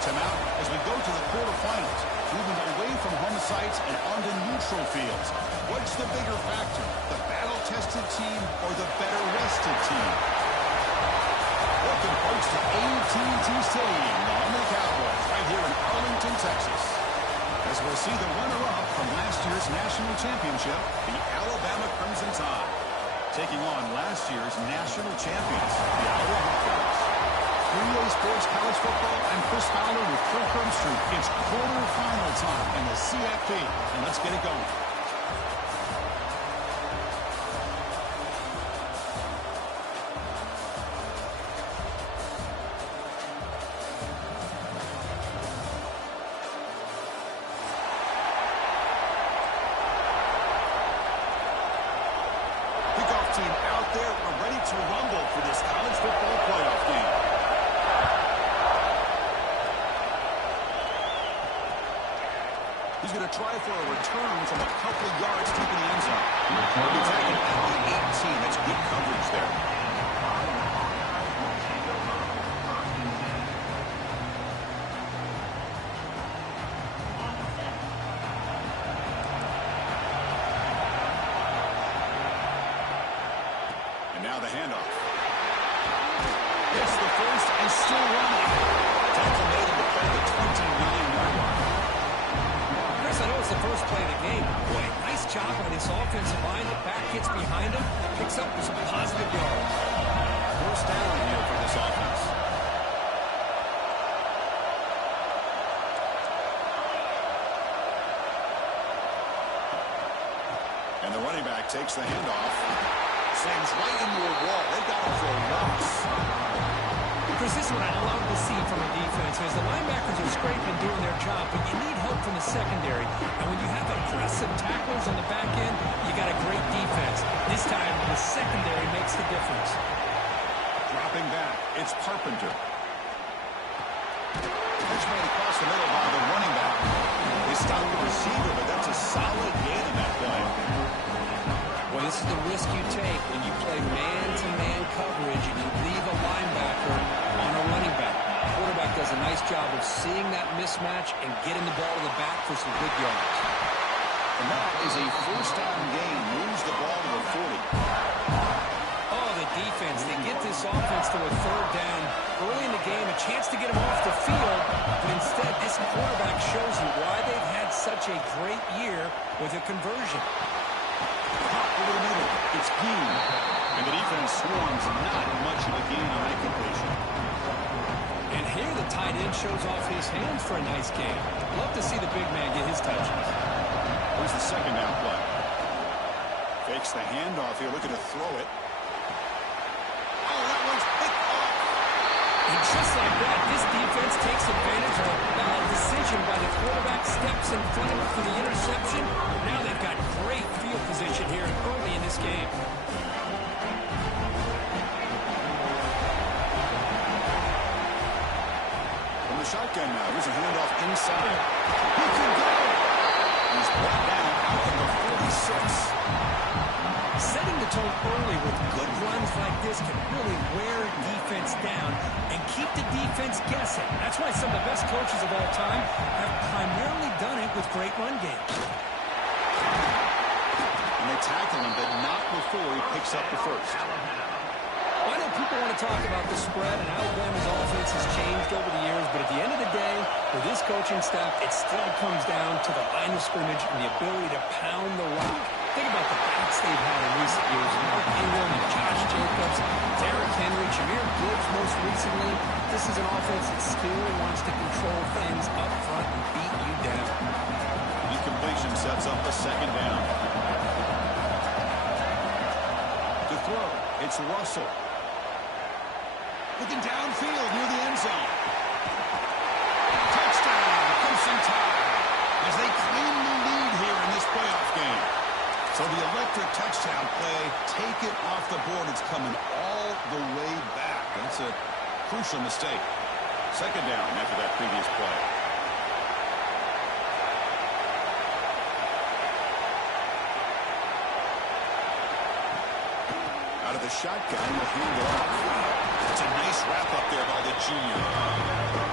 timeout as we go to the quarterfinals, moving away from home sites and onto neutral fields. What's the bigger factor, the battle-tested team or the better-rested team? Welcome, folks, to AT&T Stadium, the home of the Cowboys, right here in Arlington, Texas. As we'll see the runner-up from last year's national championship, the Alabama Crimson Tide, taking on last year's national champions, the Iowa Hawkeyes. 3A Sports College Football, I'm Chris Fowler with Kirk Herbstreit. It's quarterfinal time in the CFP, and let's get it going. Team out there, we're ready to rumble for this college football playoff game. He's going to try for a return from a couple of yards deep in the end zone. He'll be taking at the 18. That's good coverage there. Now the handoff. It's the first and still running. Tackle made him to play the 29-yard line. Chris, I know it's the first play of the game. Boy, nice job on this offensive line. The back gets behind him, picks up some positive yards. First down here for this offense. And the running back takes the handoff. Slams right into a wall. They got him for a loss. Chris, this is what I love to see from a defense. As the linebackers are scraping, doing their job, but you need help from the secondary. And when you have aggressive tacklers on the back end, you got a great defense. This time, the secondary makes the difference. Dropping back, it's Carpenter. Pitch made across the middle by the running back. They stopped the receiver, but that's a solid gain in that play. Well, this is the risk you take when you play man-to-man coverage and you leave a linebacker on a running back. The quarterback does a nice job of seeing that mismatch and getting the ball to the back for some good yards. And that is a first down gain. Moves the ball to the 40. Oh, the defense. They get this offense to a third down early in the game, a chance to get them off the field. But instead, this quarterback shows you why they've had such a great year with a conversion. Over the middle, it's Dean. And the defense swarms not much of a gain on that completion. And here the tight end shows off his hands for a nice game. Love to see the big man get his touches. Here's the second down play. Fakes the handoff here, looking to throw it. Oh, that one's picked off. And just like that, this defense takes advantage of a bad decision by the quarterback, steps in front for the interception. Now they've got great field position here early in this game. From the shotgun now, here's a handoff inside. He can go. He's brought down out of the 46. Setting the tone early with good runs like this can really wear defense down and keep the defense guessing. That's why some of the best coaches of all time have primarily done it with great run games. And they tackle him, but not before he picks up the first. Well, I know people want to talk about the spread and Alabama's offense has changed over the years, but at the end of the day, with this coaching staff, it still comes down to the line of scrimmage and the ability to pound the rock. Think about the backs they've had in recent years. Mark Ingram and Josh Jacobs, Derrick Henry, Jameer Gibbs most recently. This is an offense that still wants to control things up front and beat you down. Incompletion sets up the second down. To throw, it's Russell. Looking downfield near the end zone. Touchdown, Crimson Tide, as they claim the lead here in this playoff game. So the electric touchdown play, take it off the board. It's coming all the way back. That's a crucial mistake. Second down after that previous play. Out of the shotgun, will hand it off. It's a nice wrap-up there by the junior.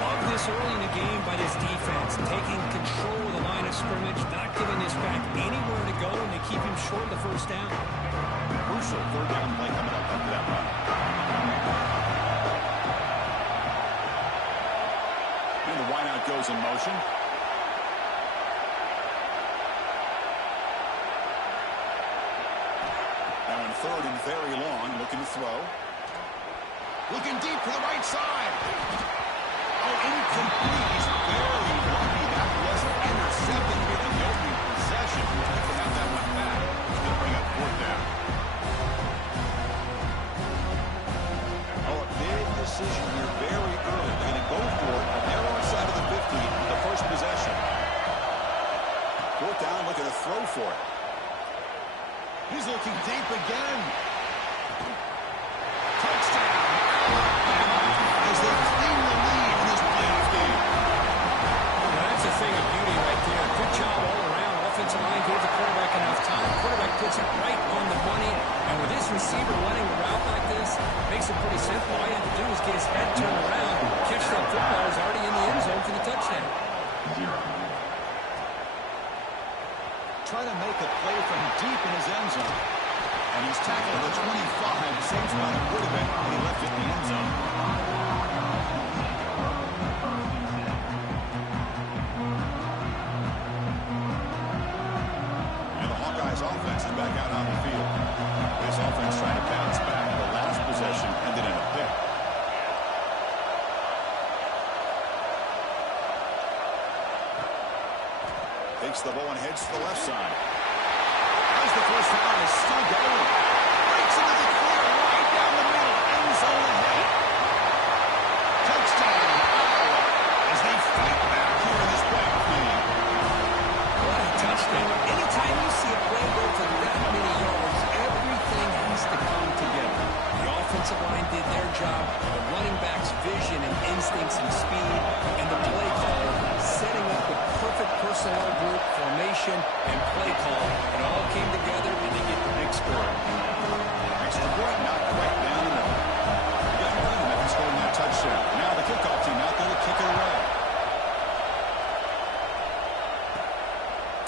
Love this early in the game by this defense, taking control of the line of scrimmage, not giving this back anywhere to go, and they keep him short of the first down. Crucial third down play coming up after that run. And the wideout goes in motion. Now in third and very long, looking to throw. Looking deep to the right side. Oh, incomplete. He's very lucky that wasn't intercepted with the opening possession. He can have that one back. He's going to bring up fourth down. Oh, a big decision here very early. They're going to go for it on their own side of the 50 with the first possession. Fourth down, looking to throw for it. He's looking deep again. Touchdown. As they clean the lead in this playoff game. Well, that's a thing of beauty right there. Good job all around. Offensive line gave the quarterback enough time. Quarterback puts it right on the money. And with this receiver running a route like this, makes it pretty simple. All you have to do is get his head turned around, catch that football. He's already in the end zone for the touchdown. Trying to make a play from deep in his end zone. And he's tackled at the 25, same spot it would have been when he left it in the end zone. And the Hawkeyes offense is back out on the field. This offense trying to bounce back. The last possession ended in a pick. Takes the ball and heads to the left side. As the first down is still going. Breaks into the clear right down the middle. End zone ahead. Touchdown, Iowa, as they fight back here in this playoff game. What a touchdown. Anytime you see a play go for that many yards, everything has to come together. The offensive line did their job, the running back's vision and instincts and speed, and the play caller setting up the perfect personnel group, formation, and play call. It all came together, and they get the big score. Extra point, not quite down the middle. Young Memphis scoring that touchdown. Now the kickoff team out there to kick it away.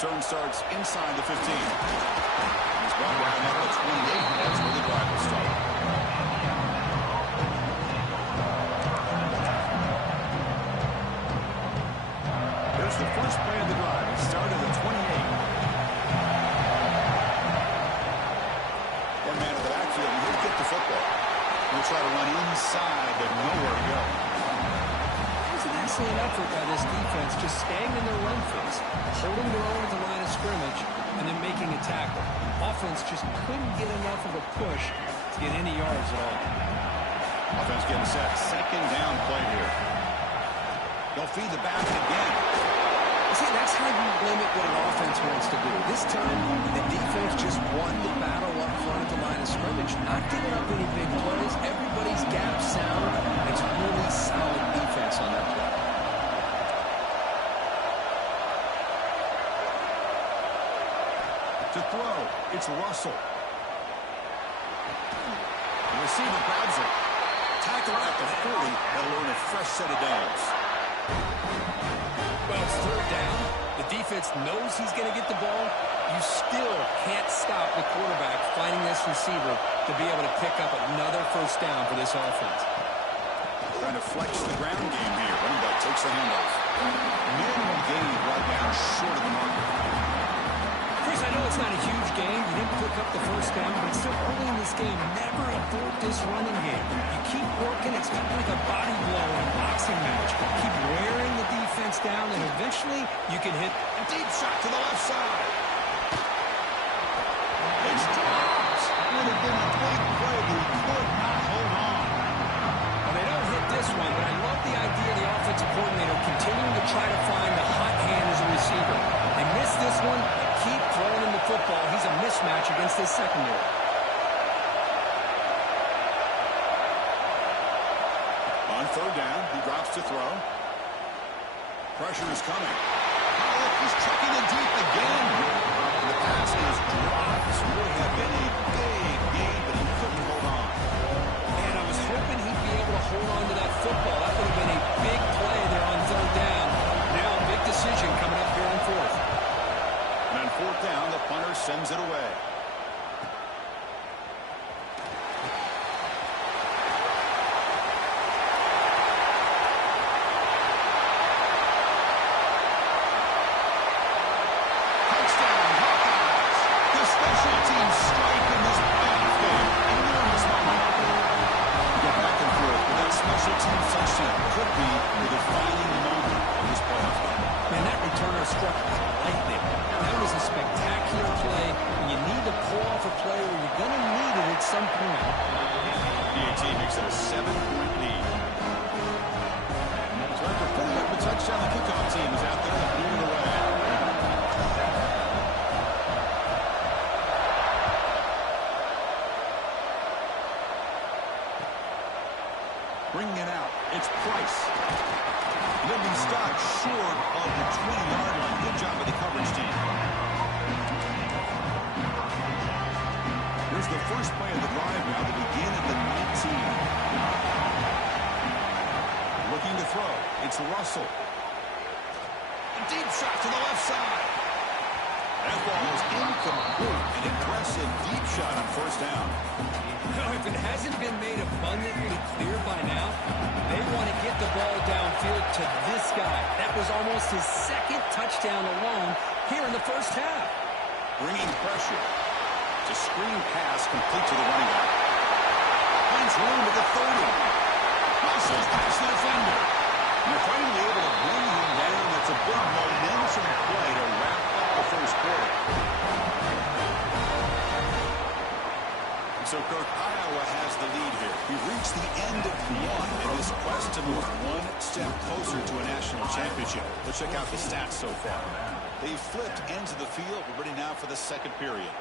Turn starts inside the 15. He's brought down at the 28. That's where the drive will start. Here's the first play of the drive. It started at 28. One man in the backfield, and he'll get the football. He'll try to run inside, but nowhere to go. It was an excellent effort by this defense, just staying in their run phase, holding their own at the line of scrimmage, and then making a tackle. Offense just couldn't get enough of a push to get any yards at all. Offense getting set. Second down play here. They'll feed the back again. See, that's how you limit what an offense wants to do. This time, the defense just won the battle up front at the line of scrimmage, not giving up any big plays. Everybody's gap sound. It's really solid defense on that play. To throw, it's Russell. The receiver grabs it. Tackle at the 40. They'll earn a fresh set of downs. Well, it's third down. The defense knows he's going to get the ball. You still can't stop the quarterback finding this receiver to be able to pick up another first down for this offense. Trying to flex the ground game here. Running back takes the handoff. Minimum gain right down short of the marker. Chris, I know it's not a huge game. You didn't pick up the first down, but still early in this game, never abort this running game. You keep working. It's kind of like a body blow in a boxing match. Keep wearing the defense down, and eventually you can hit a deep shot to the left side. It's dropped. Would have been a big play, but he could not hold on. Well, they don't hit this one, but I love the idea of the offensive coordinator continuing to try to find the hot hand as a receiver. They miss this one, keep throwing him the football. He's a mismatch against this secondary. On third down, he drops to throw. Pressure is coming. Oh, he's checking it deep again. The pass is dropped. Would have been a big gain, but he couldn't hold on. And I was hoping he'd be sends it away. Struck lightning. That was a spectacular play. You need to pull off a play where you're going to need it at some point. PAT makes it a 7-point lead. So after putting up a touchdown, the kickoff team is out there to move it away. Bringing it out, it's Price. He'll be stopped short of the 20-yard line. Good job by the coverage team. Here's the first play of the drive now to begin at the 19. Looking to throw. It's Russell. A deep shot to the left side. That ball is incomplete. An impressive deep shot on first down. If it hasn't been made abundantly clear by now, they want to get the ball downfield to this guy. That was almost his second touchdown alone here in the first half. Bringing pressure. It's a screen pass complete to the running back. Finds room at the 30. Muscles past the defender. And they're finally able to bring him down. That's a big momentum play to wrap up the first quarter. So, Kirk, Iowa has the lead here. We've reached the end of one in this quest to move one step closer to a national championship. Let's check out the stats so far. They've flipped ends of the field. We're ready now for the second period.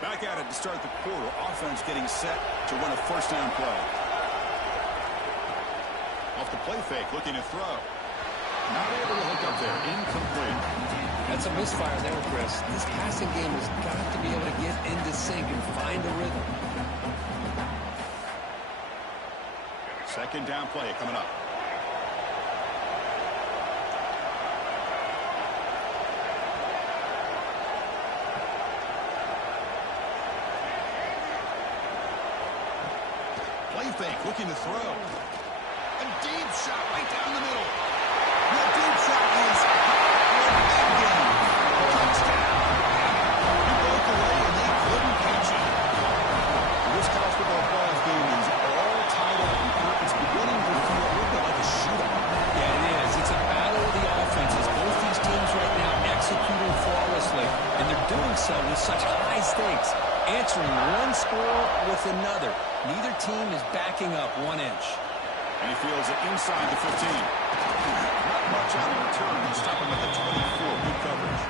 Back at it to start the quarter. Offense getting set to run a first down play. Off the play fake, looking to throw. Not able to hook up there. Incomplete. That's a misfire there, Chris. This passing game has got to be able to get into sync and find a rhythm. Second down play coming up. Play fake, looking to throw. A deep shot right down the middle. The deep shot is for a big game. Touchdown. He broke away and they couldn't catch it. This college football playoff game is all tied up. It's beginning to feel a little bit like a shootout. Yeah, it is. It's a battle of the offenses. Both these teams right now executing flawlessly, and they're doing so with such high stakes, answering one score with another. Neither team is backing up 1 inch. And he fields it inside the 15. Not much on the return. He'll stop him at the 24. Good coverage.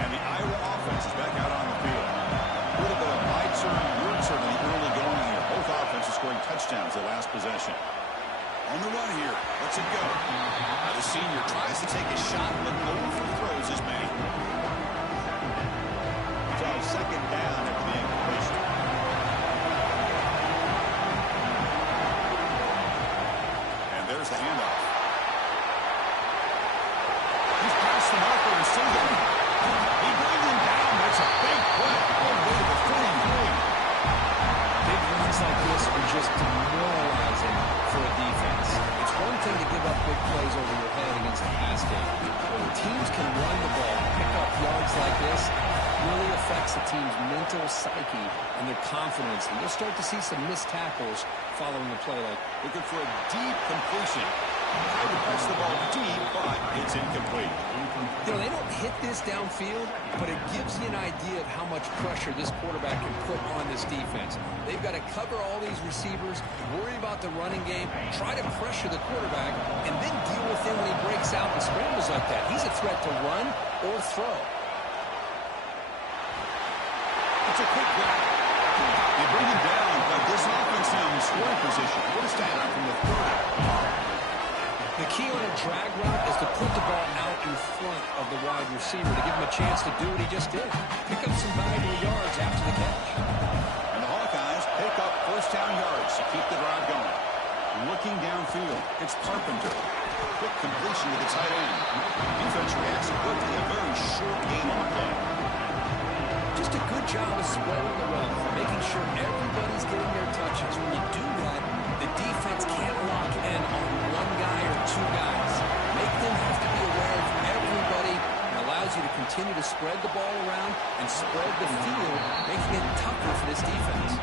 And the Iowa offense is back out on the field. A little bit of my turn, your turn in the early going here. Both offenses scoring touchdowns their last possession. On the run here. Lets it go. Now the senior tries to take a shot, but no throws his man. So second down after the incompletion. And there's the handoff. He's past the marker and still going. He brings him down. That's a big play. All the way to the 43. Big runs like this are just demoralizing for a defense. It's one thing to give up big plays over your head against the pass game. When teams can run the ball, pick up yards like this, really affects the team's mental psyche and their confidence. And you'll start to see some missed tackles following the play like. Looking for a deep completion. Trying to press the ball deep, but it's incomplete. You know, they don't hit this downfield, but it gives you an idea of how much pressure this quarterback can put on this defense. They've got to cover all these receivers, worry about the running game, try to pressure the quarterback, and then deal with him when he breaks out and scrambles like that. He's a threat to run or throw. It's a quick grab. They bring him down, but this offense now in scoring position. First down from the 30. The key on a drag route is to put the ball out in front of the wide receiver to give him a chance to do what he just did. Pick up some valuable yards after the catch. And the Hawkeyes pick up first down yards to keep the drive going. Looking downfield, it's Carpenter. Quick completion to the tight end. Defense reacts quickly, a very short game on play. Just a good job of spreading the wealth, making sure everybody's getting their touches. When you do that, the defense can't lock in on one guy or two guys. Make them have to be aware of everybody. It allows you to continue to spread the ball around and spread the field, making it tougher for this defense.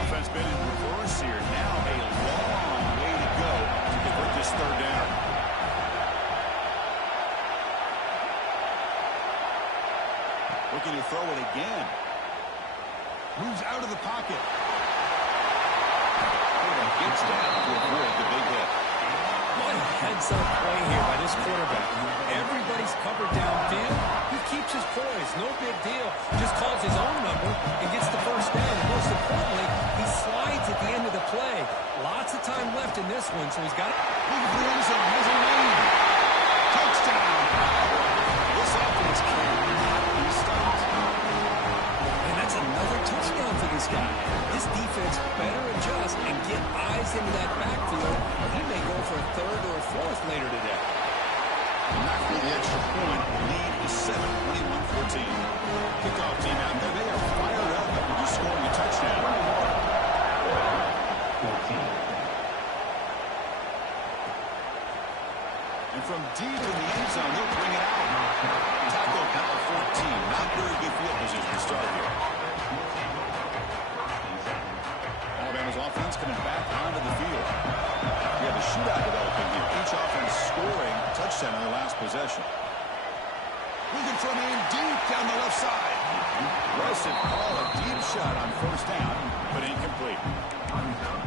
Offense been in reverse here. Now a long way to go to convert this third down. Looking to throw it again. Moves out of the pocket. And gets down to avoid the big hit. What a heads-up play here by this quarterback. Everybody's covered downfield. He keeps his poise. No big deal. Just calls his own number and gets the first down. And most importantly, he slides at the end of the play. Lots of time left in this one, so he's got it. Looking for the end zone. Has a lead. Touchdown. This offense cannot be stopped. And that's another touchdown for this guy. This defense better adjust and get eyes into that backfield, or he may go for a third or a fourth later today. Not for the extra point. Lead is 7, 21-14. Kickoff team out there. They are fired up after just scoring a touchdown. And from deep in the end zone, they'll bring it out. Tackle number 14. Not very good field position to start here. Alabama's offense coming back onto the field. We have a shootout developing here. Each offense scoring a touchdown on their last possession. Looking from in deep down the left side. Aggressive call, a deep shot on first down, but incomplete.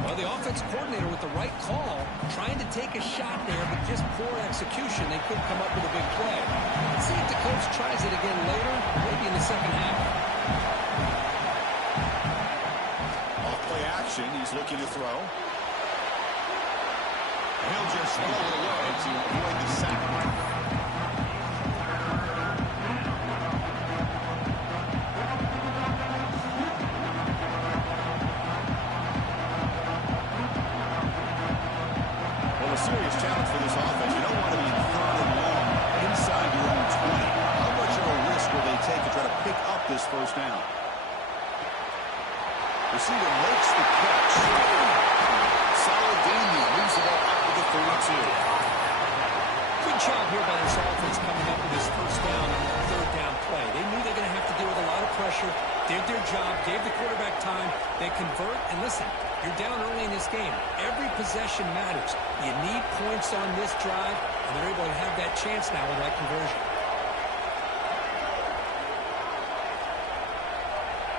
Well, the offense coordinator with the right call, trying to take a shot there, but just poor execution. They couldn't come up with a big play. Let's see if the coach tries it again later, maybe in the second half. Off-play action, he's looking to throw. He'll just throw it away to avoid the sack. Well, a serious challenge for this offense. You don't want to be in third and long inside your own 20. How much of a risk will they take to try to pick up this first down? Receiver makes the catch. Solid gain there. Moves the ball up to the 32. Good job here by this offense coming up with this first down on that third down play. They knew they were going to have to deal with a lot of pressure, did their job, gave the quarterback time. They convert, and listen, you're down early in this game. Every possession matters. You need points on this drive, and they're able to have that chance now with that conversion.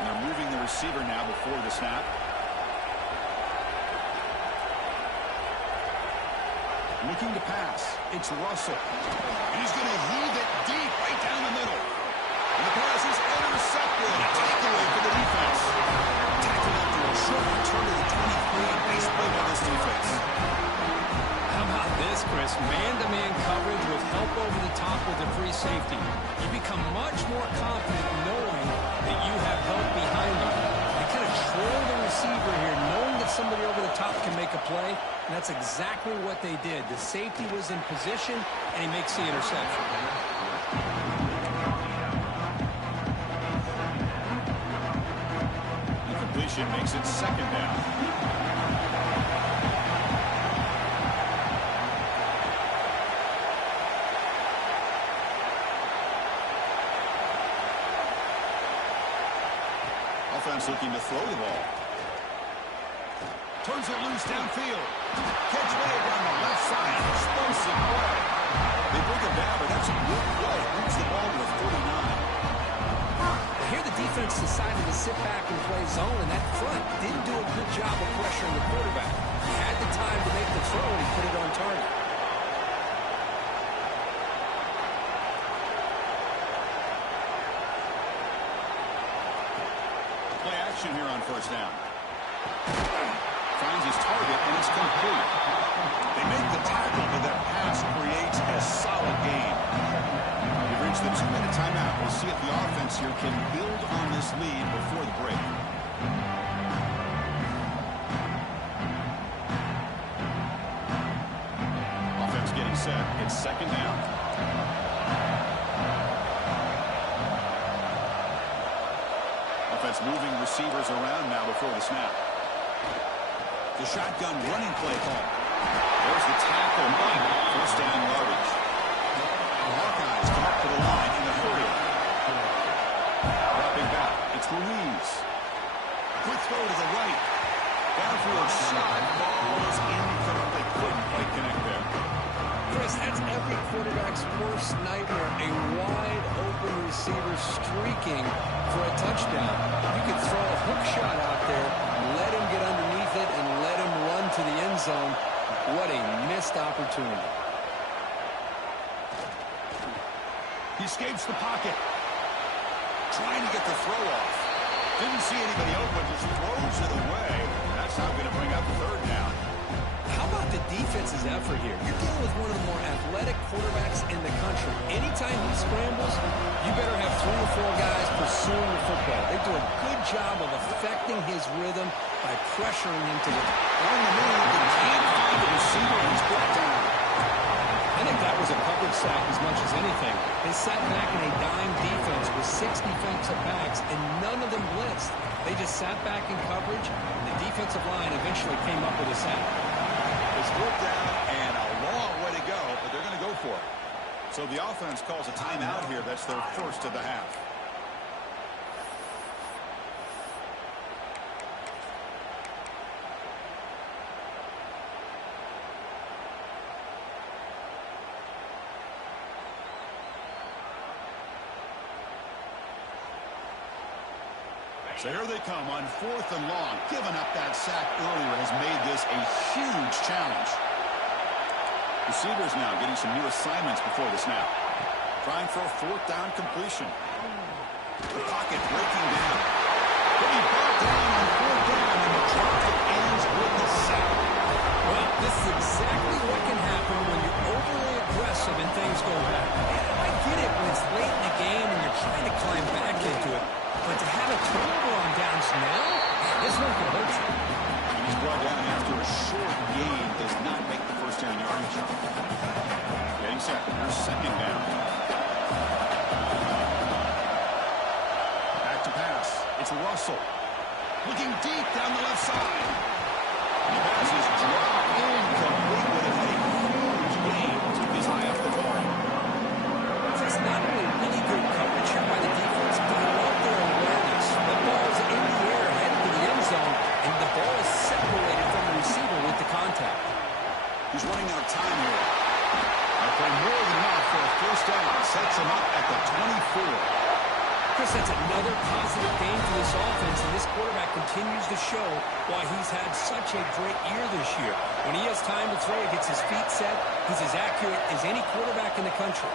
And they're moving the receiver now before the snap. Looking to pass. It's Russell. And he's going to heave it deep right down the middle. And the pass is intercepted. Takeaway for the defense. Tackle after a short return to the 23. Base play by this defense. How about this, Chris? Man-to-man coverage with help over the top with the free safety. You become much more confident knowing that you have help behind you. You kind of trail the receiver here, knowing that somebody over the top can make a play, and that's exactly what they did. The safety was in position, and he makes the interception. The completion makes it second down. Offense looking to throw the ball. Turns it loose downfield. Catch way down the left side. Explosive play. They bring him down, but that's a good play. Moves the ball to the 49. Here the defense decided to sit back and play zone, and that front didn't do a good job of pressuring the quarterback. He had the time to make the throw, and he put it on target. action here on first down. Finds his target, and it's complete. They make the tackle, but that pass creates a solid gain. We've reached the 2-minute timeout. We'll see if the offense here can build on this lead before the break. Offense getting set. It's second down. Offense moving receivers around now before the snap. The shotgun running play call. There's the tackle. First down yardage. The Hawkeyes come up to the line in a hurry. Dropping back. It's Ruiz. Quick throw to the right. Downfield shot. Ball is incomplete. Couldn't quite connect there. Chris, that's every quarterback's worst nightmare. A wide open receiver streaking for a touchdown. You could throw a hook shot out there, let him get underneath it, and let him run to the end zone. What a missed opportunity. He escapes the pocket. Trying to get the throw off. Didn't see anybody open, just throws it away. That's not going to bring out the third down. How about the defense's effort here? You're dealing with one of the more athletic quarterbacks in the country. Anytime he scrambles, you better have 3 or 4 guys pursuing the football. They do a good job of affecting his rhythm by pressuring him to the on the move. They can't find the receiver. He's brought down. I think that was a coverage sack as much as anything. They sat back in a dime defense with 6 defensive backs, and none of them blitzed. They just sat back in coverage, and the defensive line eventually came up with a sack. It's worked down and a long way to go, but they're going to go for it. So the offense calls a timeout here. That's their first of the half. So here they come on 4th and long. Giving up that sack earlier has made this a huge challenge. Receivers now getting some new assignments before the snap. Trying for a 4th down completion. The pocket breaking down. But he brought down on 4th down, and the drive ends with the sack. Well, this is exactly what can happen when you're overly aggressive and things go bad. I get it when it's late in the game and you're trying to climb back into it. But to have a turnover on downs now, this one can hurt you. And he's brought down after a short gain. Does not make the first down yardage. Getting set. Here's second down. Back to pass. It's Russell. Looking deep down the left side. And the pass is dropped incomplete with a huge gain. Took his eye off the ball. It's not only really good coverage here by the defense, but I love their awareness. The ball's in the air, headed to the end zone, and the ball is separated from the receiver with the contact. He's running out of time here. They'll play more than enough for a first down. Sets him up at the 24. Chris, that's another positive gain for this offense, and this quarterback continues to show why he's had such a great year this year. When he has time to throw, he gets his feet set. He's as accurate as any quarterback in the country.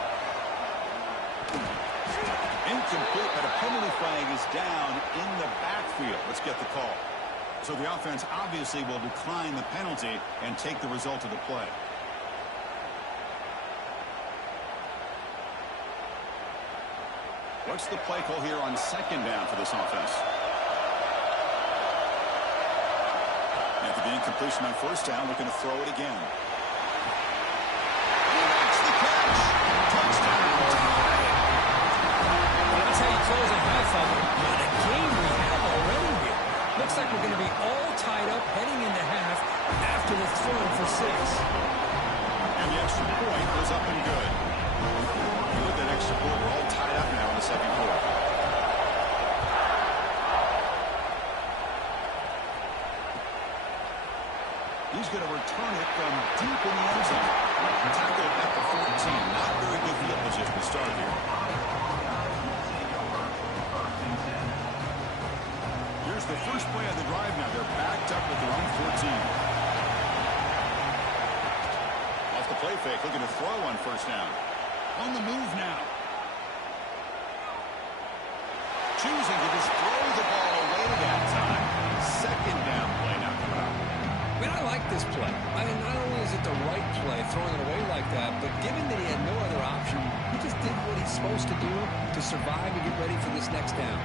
Incomplete, but a penalty flag is down in the backfield. Let's get the call. So the offense obviously will decline the penalty and take the result of the play. What's the play call here on second down for this offense? After the incompletion on first down, looking to throw it again. That's the catch. Touchdown. Well, that's how you close a half of it. What a game we have already here. Looks like we're going to be all tied up heading into half after the throw for 6. And the extra point was up and good. With that extra point, we're all tied up now in the second quarter. He's going to return it from deep in the end zone. Tackled at the 14. Not very good field position to start here. Here's the first play of the drive now. They're backed up with their own 14. Off the play fake, looking to throw on first down. On the move now. Choosing to just throw the ball away to that second down play now coming up. I mean, I like this play. I mean, not only is it the right play, throwing it away like that, but given that he had no other option, he just did what he's supposed to do to survive and get ready for this next down.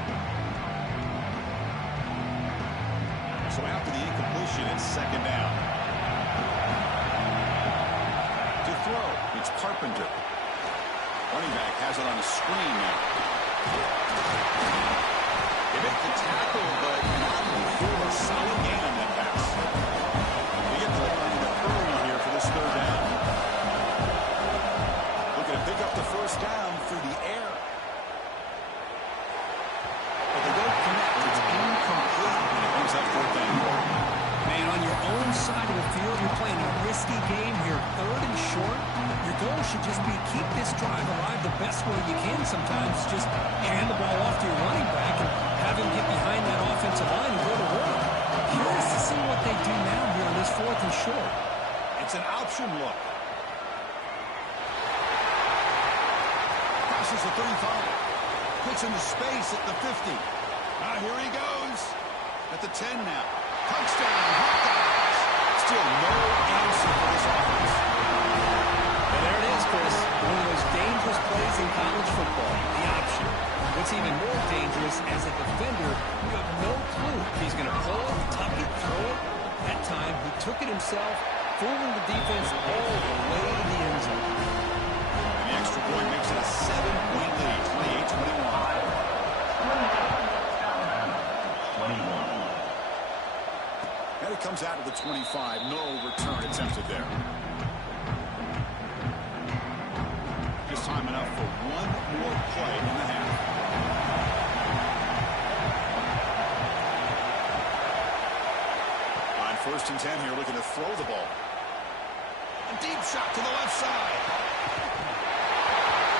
So after the incompletion, it's second down. To throw, it's Carpenter. Running back has it on a screen now. They make the tackle, but not before a solid gain on that pass. They get to the line in a hurry here for this third down. Looking to pick up the first down through the air. But they don't connect. It's incomplete, and it brings up fourth down. Man, on your own side of the field, you're playing a risky game here, third and short. Your goal should just be keep this drive alive the best way you can sometimes. Just hand the ball off to your running back and have him get behind that offensive line and go to work. Curious to see what they do now here on this fourth and short. It's an option look. Crosses the 35. Puts into space at the 50. Here he goes. At the 10 now. Touchdown, Hawkeyes. Still no answer for this offense. And there it is, Chris. One of those dangerous plays in college football, the option. What's even more dangerous, as a defender, you have no clue if he's going to pull it, tuck it, throw it. That time, he took it himself, fooling the defense all the way to the end zone. And the extra point makes it a 7-point lead, 28-21. And it comes out of the 25. No return attempted there. Just time enough for one more play in the half. On 1st and 10 here, looking to throw the ball. A deep shot to the left side.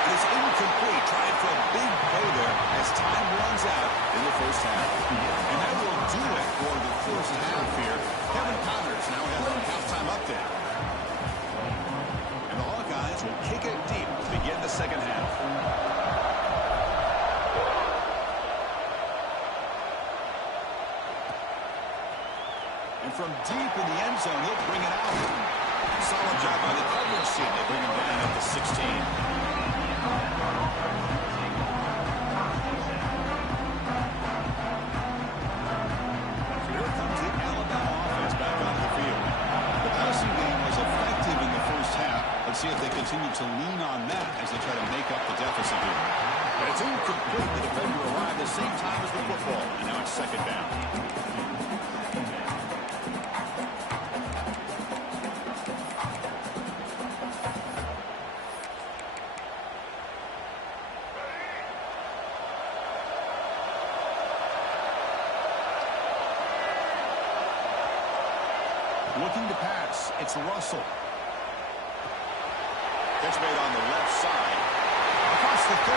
It is incomplete. Trying for a big play there as time runs out in the first half. And that will do it for the first half here. Kevin Connors now has a halftime update. And the Hawkeyes will kick it deep to begin the second half. And from deep in the end zone, he'll bring it out. Solid job by the coverage team. They bring him down at the 16. See if they continue to lean on that as they try to make up the deficit here. And it's incomplete. The defender arrived at the same time as the football, and now it's second down. Looking to pass, it's Russell. Catch made on the left side. Across the 30.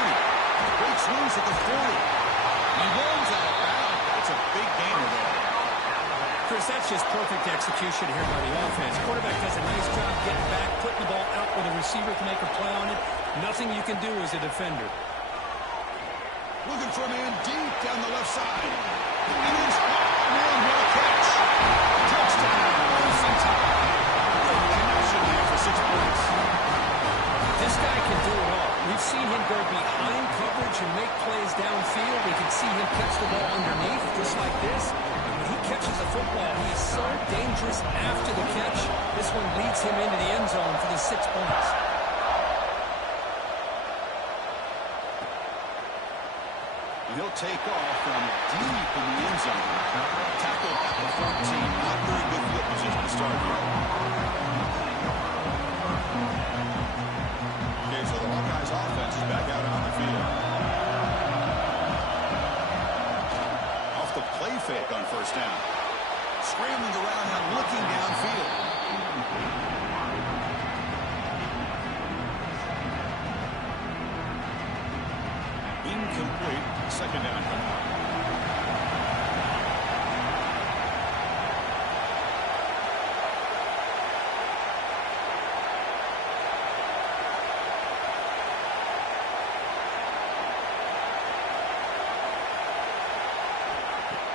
Great swings at the 40. He rolls out of bounds. It's a big gainer there. Chris, that's just perfect execution here by the offense. Quarterback does a nice job getting back, putting the ball out with a receiver to make a play on it. Nothing you can do as a defender. Looking for a man deep down the left side. And he's man, what a catch. Touchdown, Wilson time. Good connection there for 6 points. This guy can do it all. We've seen him go behind coverage and make plays downfield. We can see him catch the ball underneath, just like this. And when he catches the football, he is so dangerous after the catch. This one leads him into the end zone for the 6 points. And he'll take off from deep in the end zone. Tackled at the 14. Not very good field position to start here. So the Hawkeyes offense is back out on the field. Off the play fake on first down. Scrambling around and looking downfield. Incomplete. Second down coming up.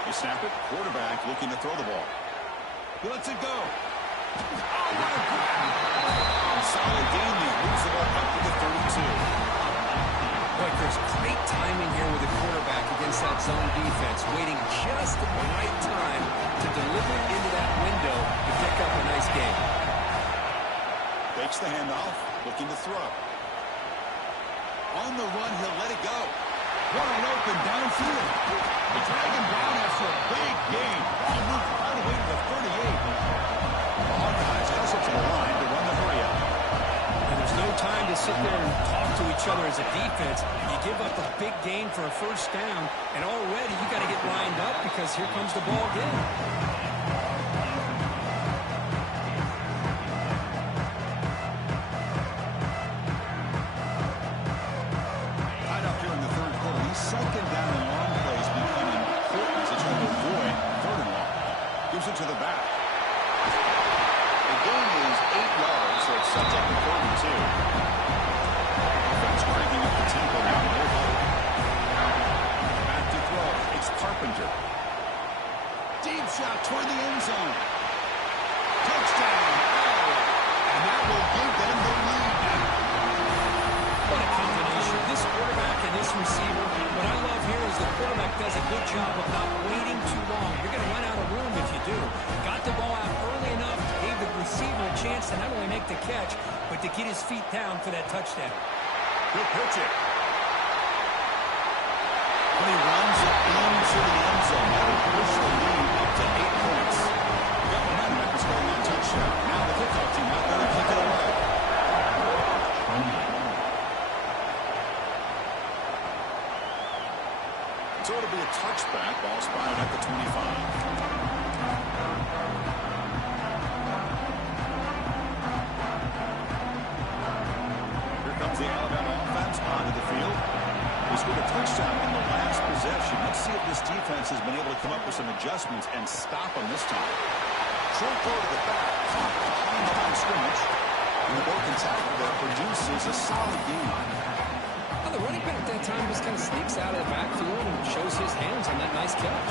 They snap it. Quarterback looking to throw the ball. He lets it go. Oh, what a grab. Solid gain there. Moves the ball up to the 32. But there's great timing here with the quarterback against that zone defense, waiting just at the right time to deliver it into that window to pick up a nice gain. Fakes the handoff, looking to throw. On the run, he'll let it go. Wide open downfield. They drag him down after a big gain. He moved all the way to the 38. The Hawkeyes hustle to the line to run the hurry up. And there's no time to sit there and talk to each other as a defense. You give up a big gain for a first down, and already you got to get lined up because here comes the ball again. Second down and long plays become important as they try to avoid third and long. Gives it to the back. The gain is 8 yards, so it sets up the 32. Offense cranking up the tempo now. Back to throw. It's Carpenter. Deep shot toward the end zone. Touchdown. And that will give them the lead now. What a combination. This quarterback and this receiver. What I love here is the quarterback does a good job of not waiting too long. You're going to run out of room if you do. Got the ball out early enough, gave the receiver a chance to not only make the catch, but to get his feet down for that touchdown. Good pitch it. When he runs it into the end zone, that will push the lead up to 8 points. We got momentum after scoring on touchdown. Now the kickoff team out there to kick it away. So it'll be a touchback. Ball spotted at the 25. Here comes the Alabama offense onto the field. They scored a touchdown in the last possession. Let's see if this defense has been able to come up with some adjustments and stop them this time. Short throw to the back, caught behind the line of scrimmage. And the broken tackle there produces a solid gain. The running back that time just kind of sneaks out of the backfield and shows his hands on that nice catch.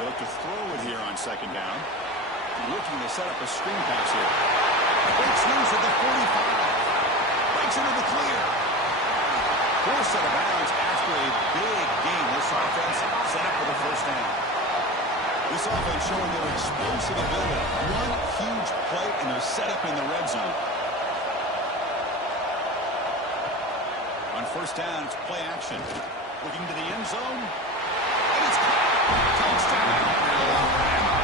They look to throw it here on second down. Looking to set up a screen pass here. Breaks loose at the 45. Breaks into the clear. Forced out of bounds after a big gain. This offense set up for the first down. This offense showing their explosive ability. One huge play, and they're set up in the red zone. On first down, it's play action. Looking to the end zone. And it's caught. Touchdown, Alabama.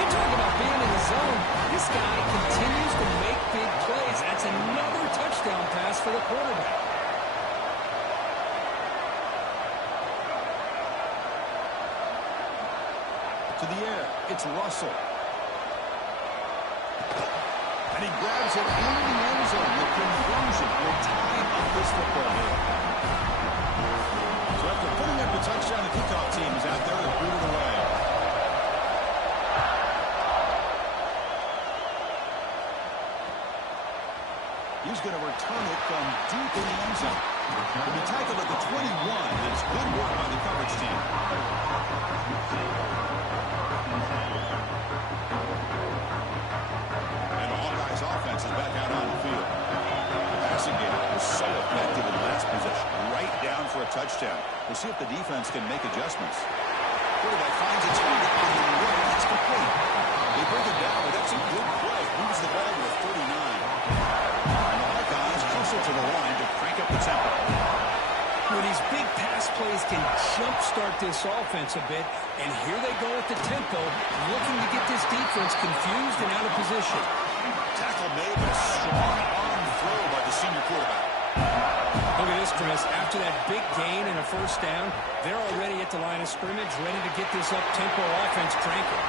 You talk about being in the zone. This guy continues to make big plays. That's another touchdown pass for the quarterback. To the air, it's Russell. And he grabs it in the end zone. The conversion will tie up this football game. So after putting up the touchdown, the kickoff team is out there to boot it away. He's going to return it from deep in the end zone. He'll be tackled at the 21. It's good work by the coverage team. And the Hawkeyes offense is back out on the field. The passing game was so effective in the last possession. Right down for a touchdown. We'll see if the defense can make adjustments. Quarterback finds a target on the right. It's complete. They break it down, but that's a good play. Moves the ball to the 39. And the Hawkeyes hustle to the line to crank up the tempo. Well, these big pass plays can jumpstart this offense a bit, and here they go at the tempo, looking to get this defense confused and out of position. Tackle made, but a strong arm throw by the senior quarterback. Look at this, Chris. After that big gain and a first down, they're already at the line of scrimmage, ready to get this up-tempo offense cranking.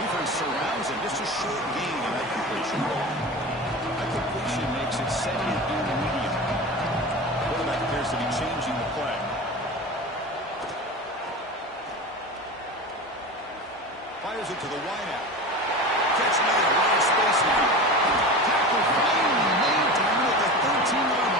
Defense surrounds him. Just a short gain in that completion. That completion makes it second and medium. Quarterback appears to be changing the play. Fires it to the wideout. Catch made, wide space now. Tackle finally made down at the 13-yard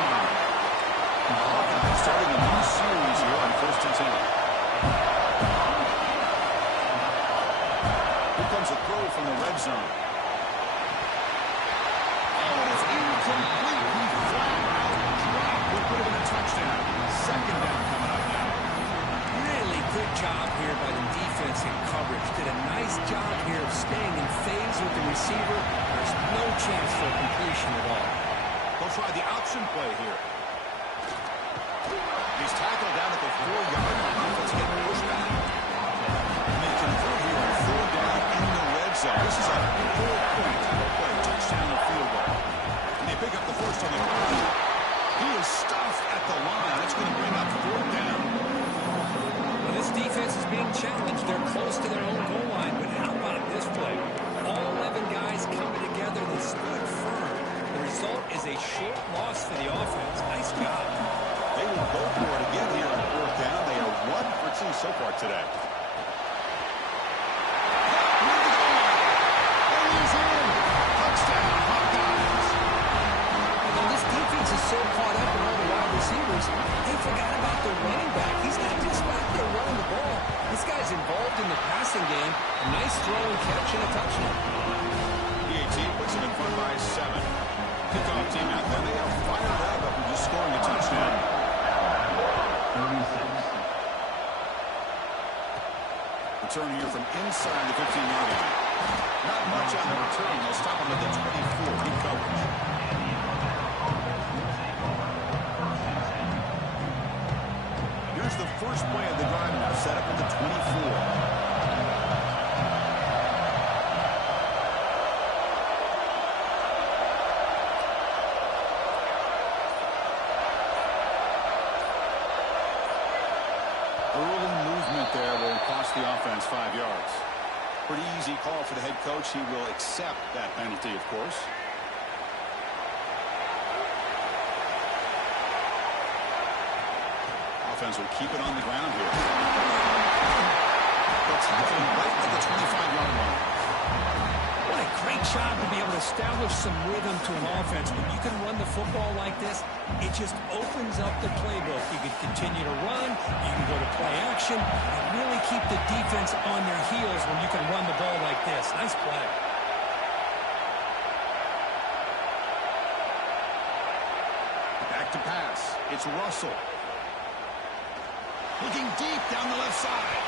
here of staying in phase with the receiver. There's no chance for a completion at all. They'll try the option play here. He's tackled down at the 4-yard line. Let's get pushed back. And they convert here on 4 down in the red zone. This is a 4-point play, touchdown or field goal. And they pick up the first on the ground. He is stuffed at the line. That's going to bring up 4th down. Well, this defense is being challenged. They're close to their own goal line, but how about this play? All 11 guys coming together. They stood firm. The result is a short loss for the offense. Nice job. They will go for it again here on 4th down. They are 1 for 2 so far today. Touchdown, Hawkeyes. Now, this defense is so caught up in all the wide receivers, they forgot about the running back. He's not just back there running the ball. This guy's involved in the passing game. A nice throw and catch and a touchdown. The 18 puts him in front by 7. Kickoff team out there. They are fired up after just scoring a touchdown. Return here from inside the 15-yard line. Not much on the return. They'll stop him at the 24. Good coverage. Here's the first play of the drive now. Set up at the 24. There will cost the offense 5 yards. Pretty easy call for the head coach. He will accept that penalty, of course. Offense will keep it on the ground here. They'll tackle him right at the 25-yard line. What a great job to be able to establish some rhythm to an offense. When you can run the football like this, it just opens up the playbook. You can continue to run, you can go to play action, and really keep the defense on their heels when you can run the ball like this. Nice play. Back to pass. It's Russell. Looking deep down the left side.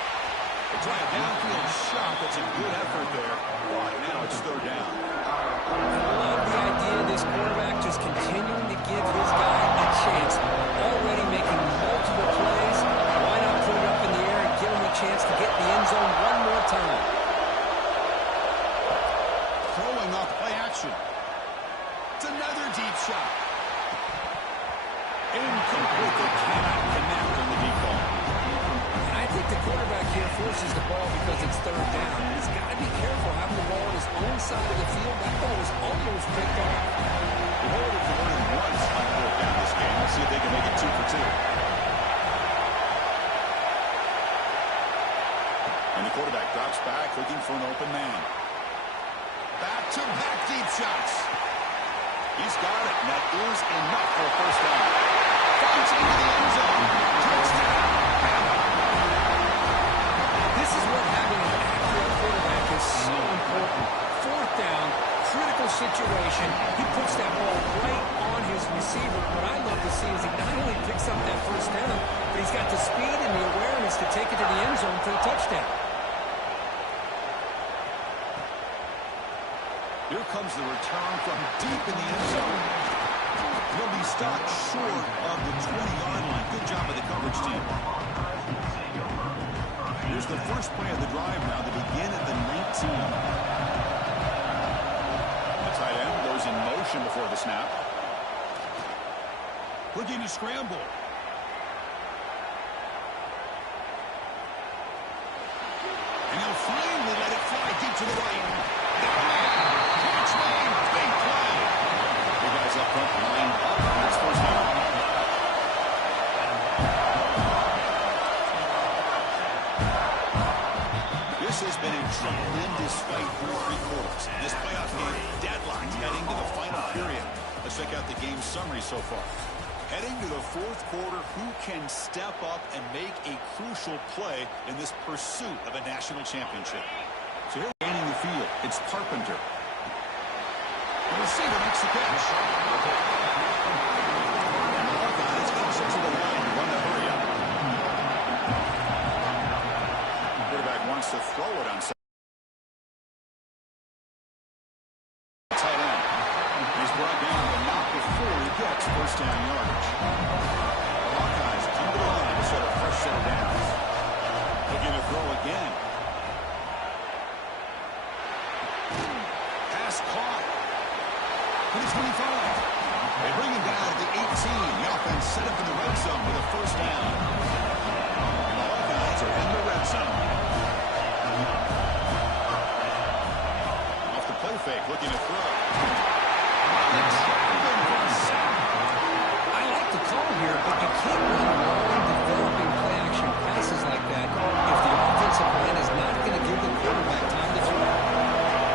They try a downfield shot. That's a good effort there. But now it's 3rd down. I love the idea of this quarterback just continuing to give his guy a chance. Already making multiple plays. Why not put it up in the air and give him a chance to get in the end zone one more time? Throwing off play action. It's another deep shot. Incomplete. They cannot connect on the deep ball. I think the quarterback here forces the ball because it's 3rd down. He's got to be careful having the ball on his own side of the field. That ball was almost picked off. They've already converted once on 4th down this game. Let's see if they can make it 2 for 2. And the quarterback drops back, looking for an open man. Back-to-back deep shots. He's got it, and that is enough for a 1st down. Finds into the end zone. Touchdown. This is what having an accurate quarterback is so important. 4th down, critical situation. He puts that ball right on his receiver. What I love to see is he not only picks up that 1st down, but he's got the speed and the awareness to take it to the end zone for a touchdown. Here comes the return from deep in the end zone. He'll be stopped short of the 20-yard line. Good job of the coverage team. Here's the first play of the drive now to begin at the 19. The tight end goes in motion before the snap. Looking to scramble. And he'll finally let it fly deep to the right. Got a man. Catch made. Big play. The guys up front lined up. That's 1st down. This has been a tremendous fight through 3 quarters. This playoff game deadlocked heading to the final period. Let's check out the game summary so far. Heading to the 4th quarter, who can step up and make a crucial play in this pursuit of a national championship? So here gaining the field, it's Carpenter. The receiver makes the catch. And the Hawkeyes get to the line to run the hurry up. Quarterback wants to throw it on brought down, but not before he gets first down yardage. The Hawkeyes come to the line to set a fresh set of downs. Looking to throw again. Pass caught. To the 25. They bring him down at the 18. The offense set up in the red zone with a first down. And the Hawkeyes are in the red zone. Off the play fake, looking to throw. I like the call here, but you can't run long, developing play-action passes like that if the offensive line is not going to give the quarterback time to throw.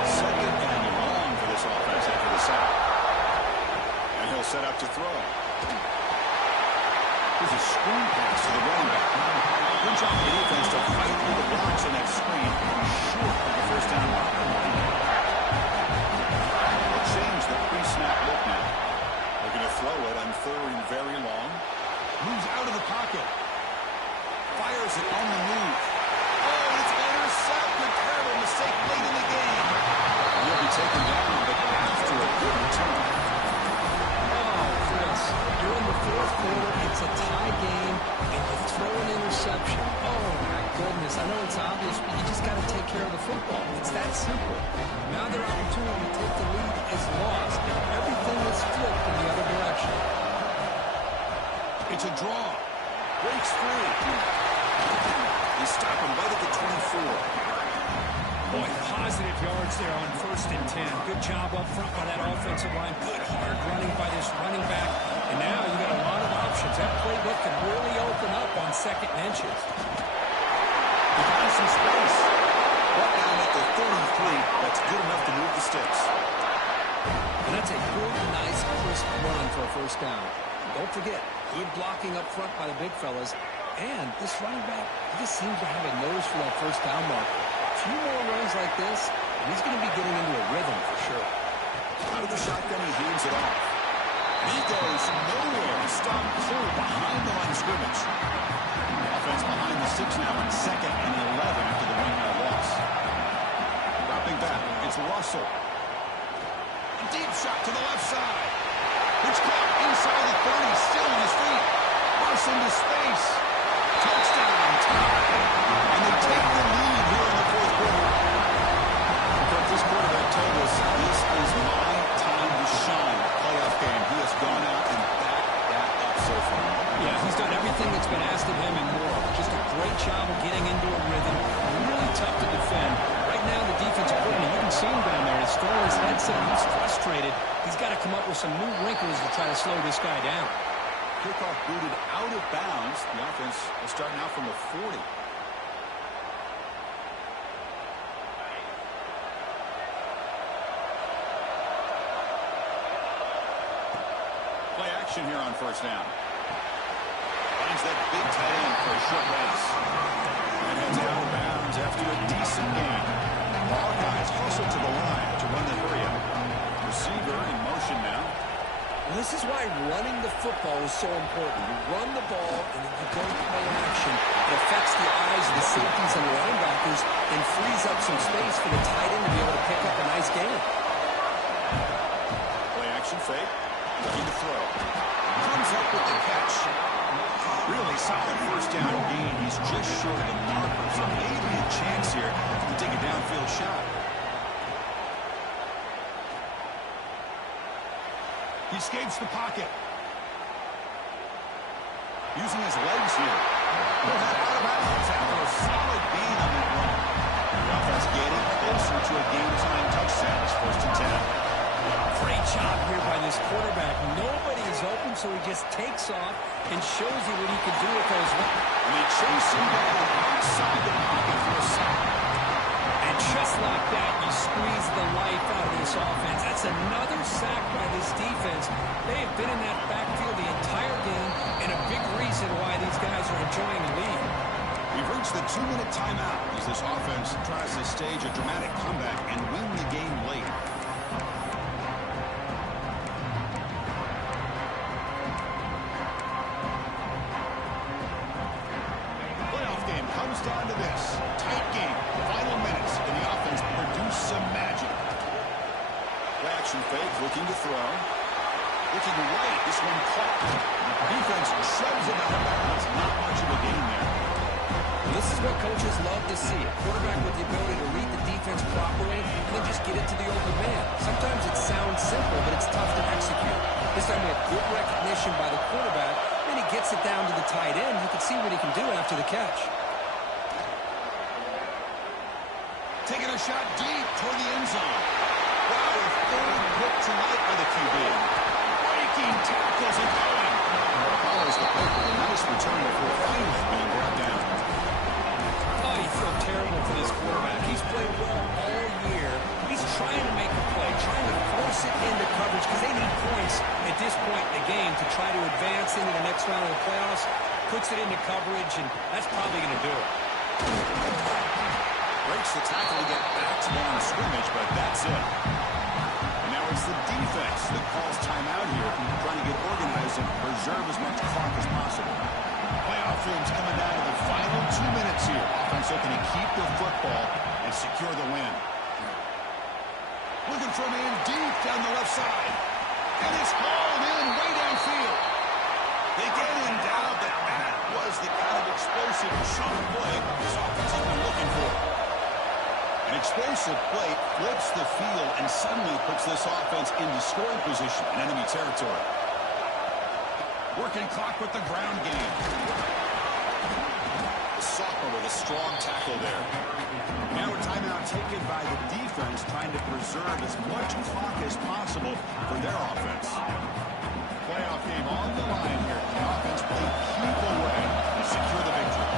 Second and long for this offense after the sack. And he'll set up to throw. Here's a screen pass to the running back. Good job of the defense to fight through the blocks on that screen. Short of the first down mark. They'll change the pre-snap look now. They're going to throw it on third and very long. Moves out of the pocket. Fires it on the move. Oh, and it's intercepted. Terrible mistake late in the game. He'll be taken down, but after a good return. Oh, Chris, you're in the fourth quarter. It's a tie game, and you throw an interception. Oh, my goodness. I know it's obvious, but you just got to take care of the football. It's that simple. Now their opportunity to take the lead is lost, and everything is flipped in the other direction. It's a draw. Breaks free. They stop him right at the 24. Boy, positive yards there on 1st and 10. Good job up front by that offensive line. Good hard running by this running back. And now you got a lot of options. That playbook can really open up on 2nd and inches. He finds some space. Brought down at the 33. That's good enough to move the sticks. And that's a good, nice, crisp run for a first down. Don't forget, good blocking up front by the big fellas. And this running back, he just seems to have a nose for that first down mark. A few more runs like this, and he's going to be getting into a rhythm for sure. Out of the shotgun, he hands it off. He goes nowhere. Stop cold behind the line of scrimmage. Offense behind the 6 now on 2nd and 11 after the 1-yard loss. Dropping back, it's Russell. A deep shot to the left side. Pitch clock inside the 30, still on his feet. Bursts into space. Touchdown, tie. And they take the lead here in the fourth quarter. But this quarterback told us this is my time to shine. Playoff game. He has gone out and backed that up so far. Yeah, he's done everything that's been asked of him and more. Just a great job of getting into a rhythm. Really tough to defend. Right now, the defensive coordinator, you can see him down there. He's throwing his headset. He's frustrated. He's got to come up with some new wrinkles to try to slow this guy down. Kickoff booted out of bounds. The offense will start now from the 40. Play action here on first down. Finds that big tight end for a short pass. And heads out of bounds after a decent gain. The Hawkeyes hustle to the line to run the hurry up. Receiver in motion now. Well, this is why running the football is so important. You run the ball, and then you go to play action. It affects the eyes of the safeties and the linebackers and frees up some space for the tight end to be able to pick up a nice gain. Play action fake. Looking to throw. Comes up with the catch. Really solid first down gain. He's just short of the marker, so maybe a chance here to take a downfield shot. He escapes the pocket. Using his legs here. Pull that out of bounds after a solid gain on that run. The offense getting closer to a game-time touchdown. It's 1st and 10. Great job here by this quarterback. Nobody is open, so he just takes off and shows you what he can do with those legs. And they chase him down outside the pocket for a sack. And just like that, you squeeze the life out of this offense. That's another sack by this defense. They have been in that backfield the entire game, and a big reason why these guys are enjoying the lead. We've reached the 2-minute timeout as this offense tries to stage a dramatic comeback and win the game late. Playoff game comes down to this. Tight game. Final minutes, and the offense produced some magic. Play action fake, looking to throw. looking right. This one caught. Defense shoves it out of bounds. Not much of a gain there. This is what coaches love to see. A quarterback with the ability to read the defense properly and then just get it to the open man. Sometimes it sounds simple, but it's tough to execute. This time we have good recognition by the quarterback. Then he gets it down to the tight end. You can see what he can do after the catch. Taking a shot deep toward the end zone. Wow, a third pick tonight by the QB. Breaking tackles and going. Follows the pick with a nice return before finally being brought down. Oh, you feel terrible for this quarterback. He's played well all year. He's trying to make a play, trying to force it into coverage because they need points at this point in the game to try to advance into the next round of the playoffs. Puts it into coverage, and that's probably going to do it. Breaks the tackle to get back to the line of scrimmage, but that's it. And now it's the defense that calls timeout here, trying to get organized and preserve as much clock as possible. Playoff films coming down to the final 2 minutes here. Offense looking to keep the football and secure the win. Looking for a man deep down the left side. And it's hauled in way downfield. They get him down, but that was the kind of explosive chunk play this offense has been looking for. An explosive play flips the field and suddenly puts this offense into scoring position in enemy territory. Working clock with the ground game. The sophomore with a strong tackle there. Now a timeout taken by the defense, trying to preserve as much clock as possible for their offense. Playoff game on the line here. The offense played keep away to secure the victory.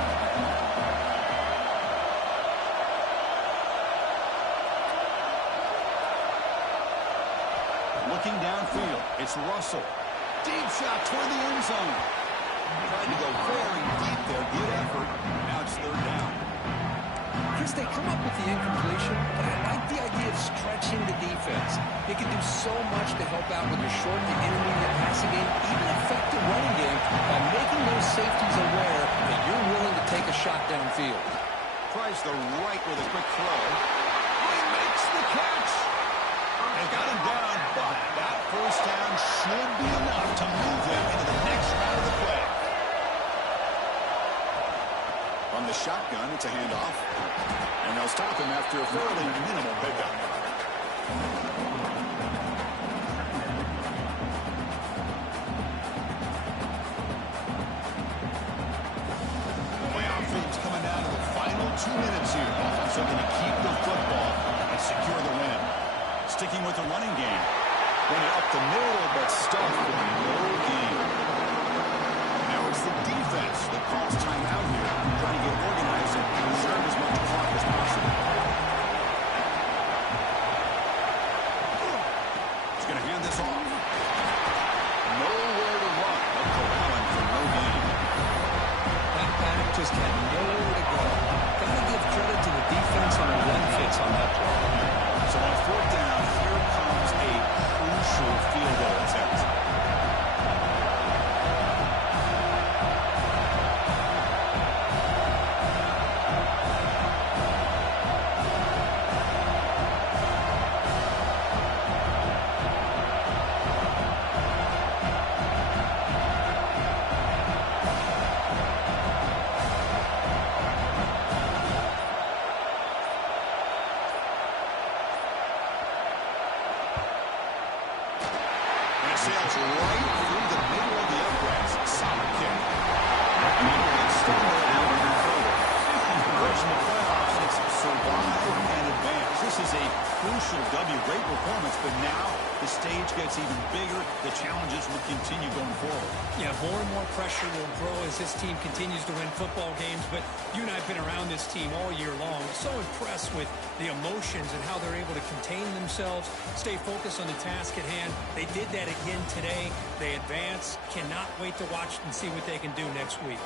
Looking downfield, it's Russell. Deep shot toward the end zone. Trying to go very deep there. Good effort. Now it's third down. Chris, they come up with the incompletion, but I like the idea of stretching the defense. It can do so much to help out with your short to intermediate passing game, even effective running game, by making those safeties aware that you're willing to take a shot downfield. Tries the right with a quick throw. He makes the catch. They got him down, but that first down should be enough to move them into the next round of the play. On the shotgun, it's a handoff. And they'll stop him after a fairly minimal pickup. Playoff films coming down to the final 2 minutes here. Offense looking to keep the football and secure the win. Sticking with the running game. Running up the middle, but stuffed for no gain. Now it's the defense that calls timeout here, trying to get organized and preserve as much clock as possible. He's going to hand this off. Nowhere to run, but corralling for no gain. That back just had nowhere to go. Got to give credit to the defense on the run fits on that play. So on fourth down, here comes a crucial field goal attempt. Sails right through the middle of the uprights. Solid kick. It's still there moving further. First in the playoffs, it's survive and advance. This is a crucial W. Great performance, but now the stage gets even bigger. The challenges will continue going forward. Yeah, more and more pressure will grow as this team continues to win football games, but you and I have been around this team all year long. So impressed with the emotions and how they're able to contain themselves, stay focused on the task at hand. They did that again today. They advance. Cannot wait to watch and see what they can do next week.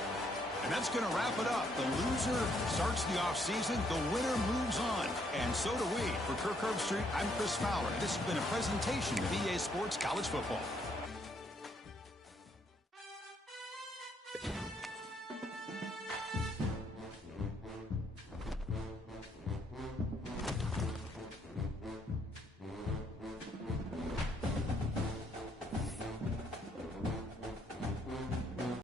And that's going to wrap it up. The loser starts the offseason. The winner moves on. And so do we. For Kirk Herbstreit, I'm Chris Fowler. This has been a presentation of EA Sports College Football.